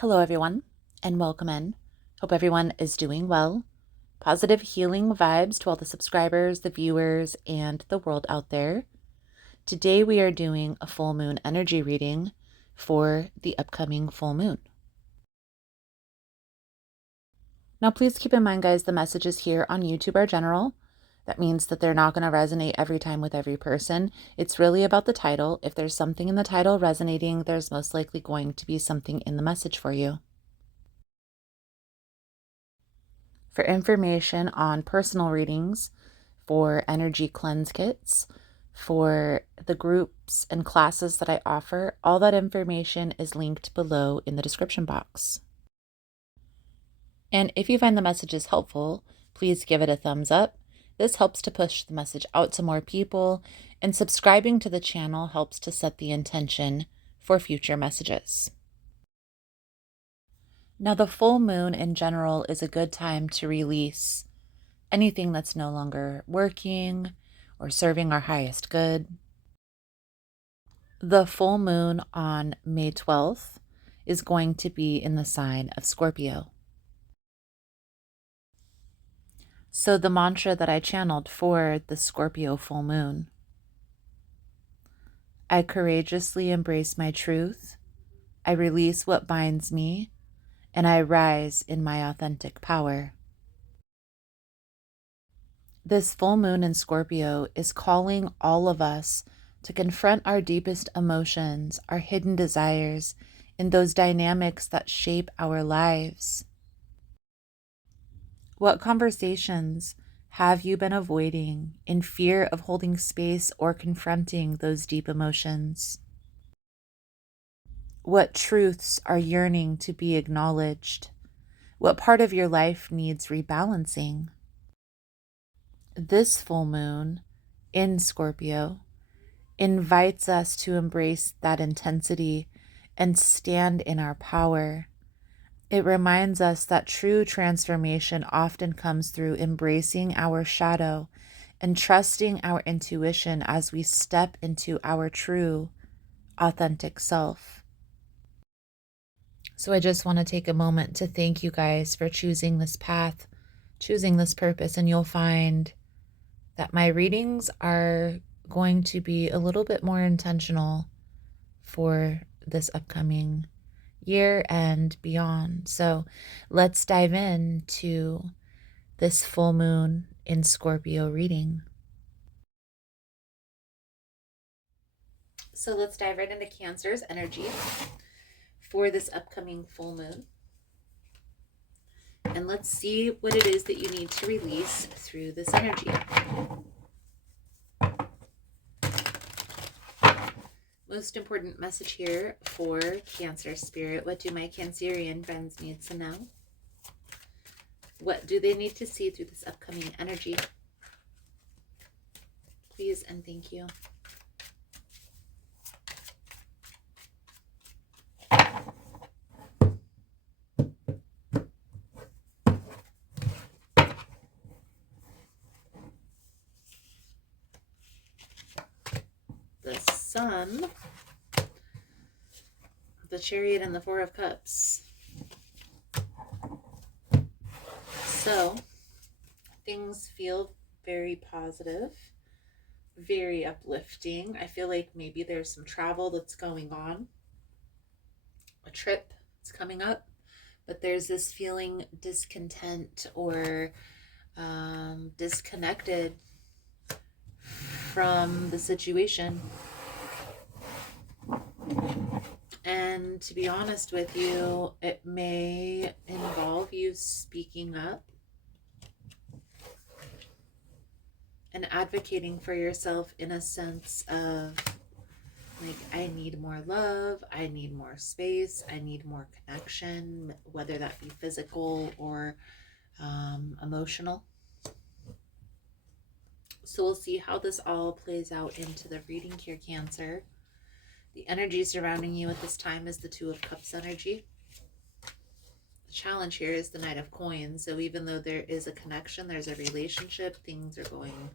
Hello, everyone, and welcome in. Hope everyone is doing well. Positive healing vibes to all the subscribers, the viewers, and the world out there. Today, we are doing a full moon energy reading for the upcoming full moon. Now, please keep in mind, guys, the messages here on YouTube are general. That means that they're not going to resonate every time with every person. It's really about the title. If there's something in the title resonating, there's most likely going to be something in the message for you. For information on personal readings, for energy cleanse kits, for the groups and classes that I offer, all that information is linked below in the description box. And if you find the messages helpful, please give it a thumbs up. This helps to push the message out to more people, and subscribing to the channel helps to set the intention for future messages. Now, the full moon in general is a good time to release anything that's no longer working or serving our highest good. The full moon on May 12th is going to be in the sign of Scorpio. So the mantra that I channeled for the Scorpio full moon: I courageously embrace my truth, I release what binds me, and I rise in my authentic power. This full moon in Scorpio is calling all of us to confront our deepest emotions, our hidden desires, and those dynamics that shape our lives. What conversations have you been avoiding in fear of holding space or confronting those deep emotions? What truths are yearning to be acknowledged? What part of your life needs rebalancing? This full moon in Scorpio invites us to embrace that intensity and stand in our power. It reminds us that true transformation often comes through embracing our shadow and trusting our intuition as we step into our true, authentic self. So I just want to take a moment to thank you guys for choosing this path, choosing this purpose, and you'll find that my readings are going to be a little bit more intentional for this upcoming year and beyond. So let's dive into this full moon in Scorpio reading. So let's dive right into Cancer's energy for this upcoming full moon. And let's see what it is that you need to release through this energy. Most important message here for Cancer Spirit. What do my Cancerian friends need to know? What do they need to see through this upcoming energy? Please and thank you. The Sun, the Chariot, and the Four of Cups. So things feel very positive, very uplifting. I feel like maybe there's some travel that's going on, a trip that's coming up, but there's this feeling discontent or disconnected from the situation. And to be honest with you, it may involve you speaking up and advocating for yourself in a sense of like, I need more love, I need more space, I need more connection, whether that be physical or emotional. So we'll see how this all plays out into the reading here, Cancer. The energy surrounding you at this time is the Two of Cups energy. The challenge here is the Knight of Coins. So even though there is a connection, there's a relationship, things are going,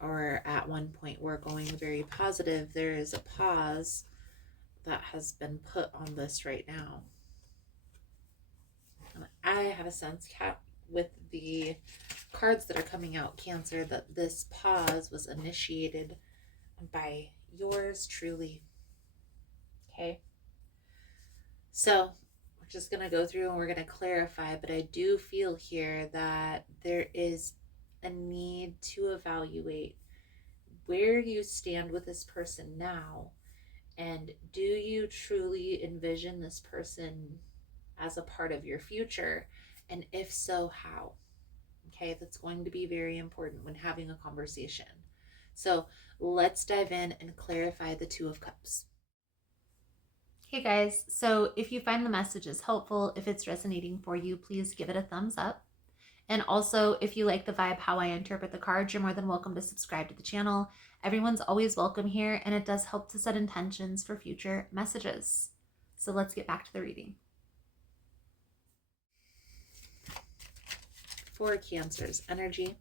or at one point we're going very positive, there is a pause that has been put on this right now. I have a sense, Kat, with the cards that are coming out, Cancer, that this pause was initiated by yours truly. Okay. So we're just going to go through and we're going to clarify, but I do feel here that there is a need to evaluate where you stand with this person now, and do you truly envision this person as a part of your future, and if so, how? Okay, that's going to be very important when having a conversation. So let's dive in and clarify the Two of Cups. Hey guys, so if you find the messages helpful, if it's resonating for you, please give it a thumbs up. And also, if you like the vibe, how I interpret the cards, you're more than welcome to subscribe to the channel. Everyone's always welcome here, and it does help to set intentions for future messages. So let's get back to the reading. For Cancer's energy,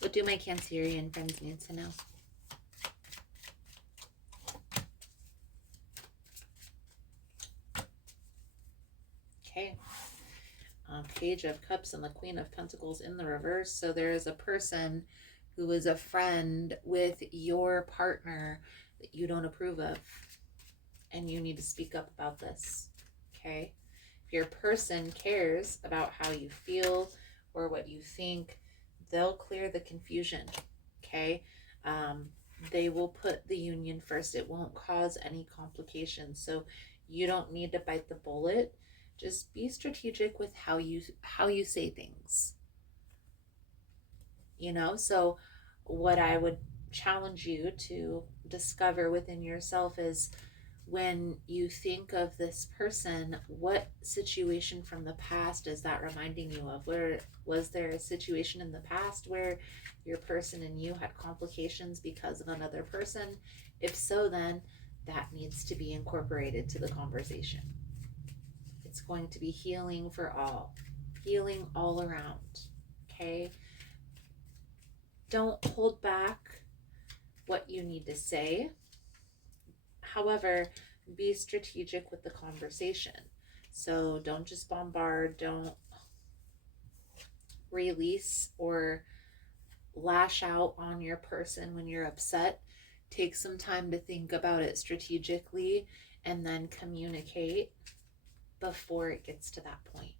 what do my Cancerian friends need to know? Okay. Page of Cups and the Queen of Pentacles in the reverse. So there is a person who is a friend with your partner that you don't approve of, and you need to speak up about this. Okay. If your person cares about how you feel or what you think, they'll clear the confusion. Okay. They will put the union first. It won't cause any complications. So you don't need to bite the bullet. Just be strategic with how you say things. So what I would challenge you to discover within yourself is, when you think of this person, what situation from the past is that reminding you of? Where was there a situation in the past where your person and you had complications because of another person? If so, then that needs to be incorporated to the conversation. It's going to be healing for all, healing all around. Okay? Don't hold back what you need to say. However, be strategic with the conversation. So don't just bombard, don't release or lash out on your person when you're upset. Take some time to think about it strategically and then communicate before it gets to that point.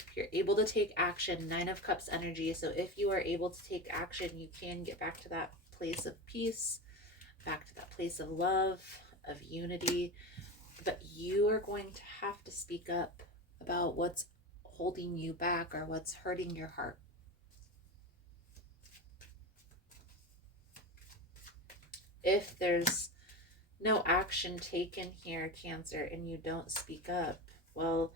If you're able to take action, Nine of Cups energy. So if you are able to take action, you can get back to that place of peace, back to that place of love, of unity. But you are going to have to speak up about what's holding you back or what's hurting your heart. If there's no action taken here, Cancer, and you don't speak up, well,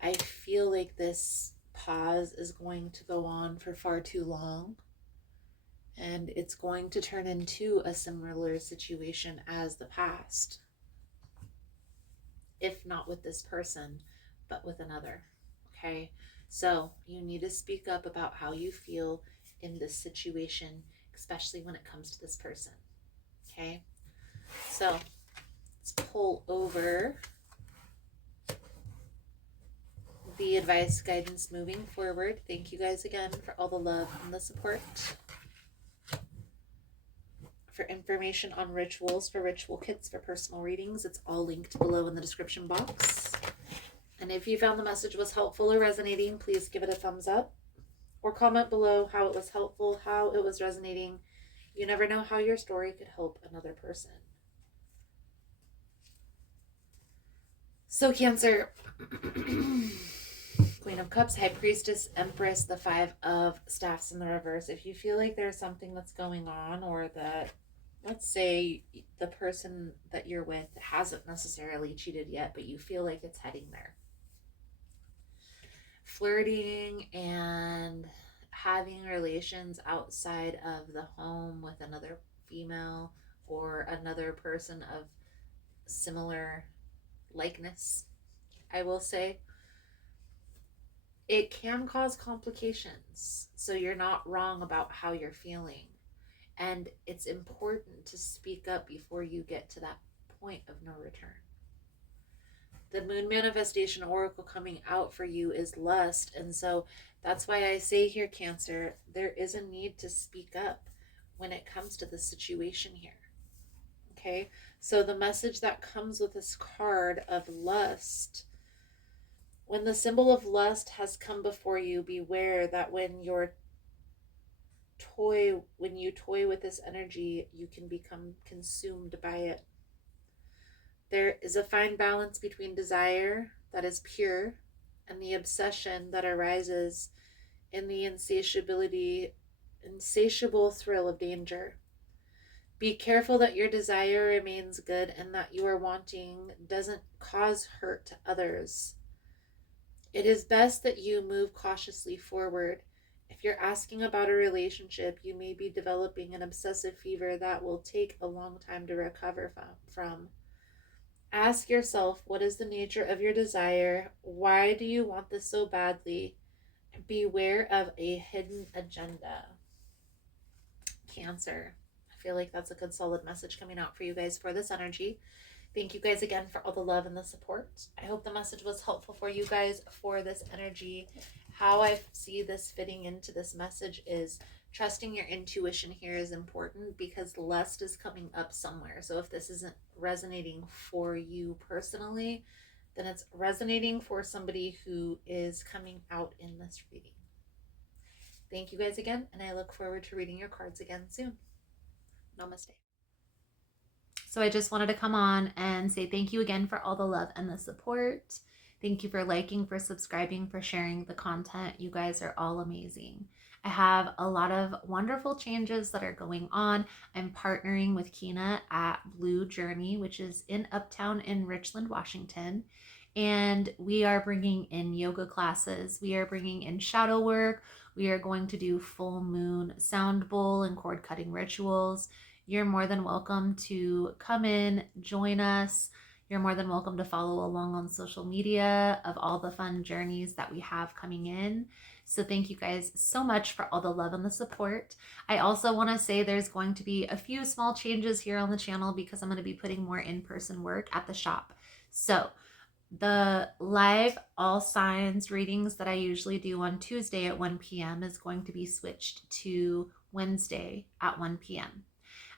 I feel like this pause is going to go on for far too long, and it's going to turn into a similar situation as the past. If not with this person, but with another. Okay? So you need to speak up about how you feel in this situation, especially when it comes to this person. Okay? So let's pull over the advice, guidance moving forward. Thank you guys again for all the love and the support. For information on rituals for ritual kits for personal readings, it's all linked below in the description box. And if you found the message was helpful or resonating, please give it a thumbs up or comment below how it was helpful, how it was resonating. You never know how your story could help another person. So Cancer, Queen of Cups, High Priestess, Empress, the Five of Staffs in the reverse. If you feel like there's something that's going on, or that, let's say the person that you're with hasn't necessarily cheated yet, but you feel like it's heading there. Flirting and having relations outside of the home with another female or another person of similar likeness, I will say, it can cause complications. So you're not wrong about how you're feeling. And it's important to speak up before you get to that point of no return. The moon manifestation oracle coming out for you is lust. And so that's why I say here, Cancer, there is a need to speak up when it comes to the situation here. Okay, so the message that comes with this card of lust, when the symbol of lust has come before you, beware that when you toy with this energy, you can become consumed by it. There is a fine balance between desire that is pure and the obsession that arises in the insatiable thrill of danger. Be careful that your desire remains good and that you are wanting doesn't cause hurt to others. It is best that you move cautiously forward. If you're asking about a relationship, you may be developing an obsessive fever that will take a long time to recover from. Ask yourself, what is the nature of your desire? Why do you want this so badly? Beware of a hidden agenda. Cancer. I feel like that's a good solid message coming out for you guys for this energy. Thank you guys again for all the love and the support. I hope the message was helpful for you guys for this energy. How I see this fitting into this message is trusting your intuition here is important because lust is coming up somewhere. So if this isn't resonating for you personally, then it's resonating for somebody who is coming out in this reading. Thank you guys again, and I look forward to reading your cards again soon. Namaste. So I just wanted to come on and say thank you again for all the love and the support. Thank you for liking, for subscribing, for sharing the content. You guys are all amazing. I have a lot of wonderful changes that are going on. I'm partnering with Kina at Blue Journey, which is in Uptown in Richland, Washington. And we are bringing in yoga classes. We are bringing in shadow work. We are going to do full moon sound bowl and cord cutting rituals. You're more than welcome to come in, join us. You're more than welcome to follow along on social media of all the fun journeys that we have coming in. So thank you guys so much for all the love and the support. I also want to say there's going to be a few small changes here on the channel because I'm going to be putting more in-person work at the shop. So the live all signs readings that I usually do on Tuesday at 1 p.m. is going to be switched to Wednesday at 1 p.m.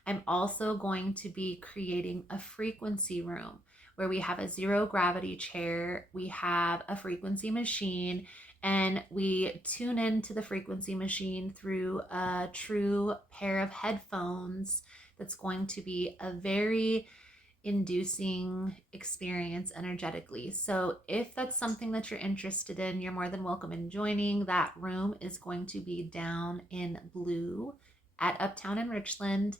I'm also going to be creating a frequency room where we have a zero gravity chair, we have a frequency machine, and we tune into the frequency machine through a true pair of headphones that's going to be a very inducing experience energetically. So if that's something that you're interested in, you're more than welcome in joining. That room is going to be down in Blue at Uptown in Richland,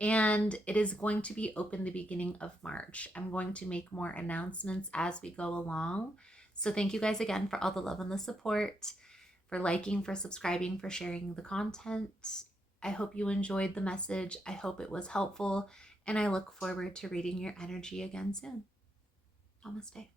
and it is going to be open the beginning of March. I'm going to make more announcements as we go along. So thank you guys again for all the love and the support, for liking, for subscribing, for sharing the content. I hope you enjoyed the message. I hope it was helpful, and I look forward to reading your energy again soon. Namaste.